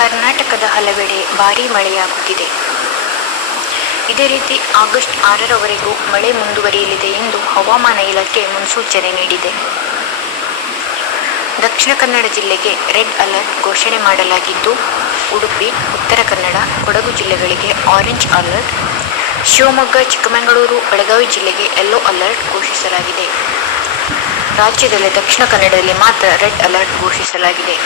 ಕರ್ನಾಟಕದ ಹಲವೆಡೆ ಭಾರೀ ಮಳೆಯಾಗುತ್ತಿದೆ. ಇದೇ ರೀತಿ ಆಗಸ್ಟ್ ಆರರವರೆಗೂ ಮಳೆ ಮುಂದುವರಿಯಲಿದೆ ಎಂದು ಹವಾಮಾನ ಇಲಾಖೆ ಮುನ್ಸೂಚನೆ ನೀಡಿದೆ. ದಕ್ಷಿಣ ಕನ್ನಡ ಜಿಲ್ಲೆಗೆ ರೆಡ್ ಅಲರ್ಟ್ ಘೋಷಣೆ ಮಾಡಲಾಗಿದ್ದು, ಉಡುಪಿ, ಉತ್ತರ ಕನ್ನಡ, ಕೊಡಗು ಜಿಲ್ಲೆಗಳಿಗೆ ಆರೆಂಜ್ ಅಲರ್ಟ್, ಶಿವಮೊಗ್ಗ, ಚಿಕ್ಕಮಗಳೂರು, ಬೆಳಗಾವಿ ಜಿಲ್ಲೆಗೆ ಯೆಲ್ಲೋ ಅಲರ್ಟ್ ಘೋಷಿಸಲಾಗಿದೆ. ರಾಜ್ಯದಲ್ಲಿ ದಕ್ಷಿಣ ಕನ್ನಡದಲ್ಲಿ ಮಾತ್ರ ರೆಡ್ ಅಲರ್ಟ್ ಘೋಷಿಸಲಾಗಿದೆ.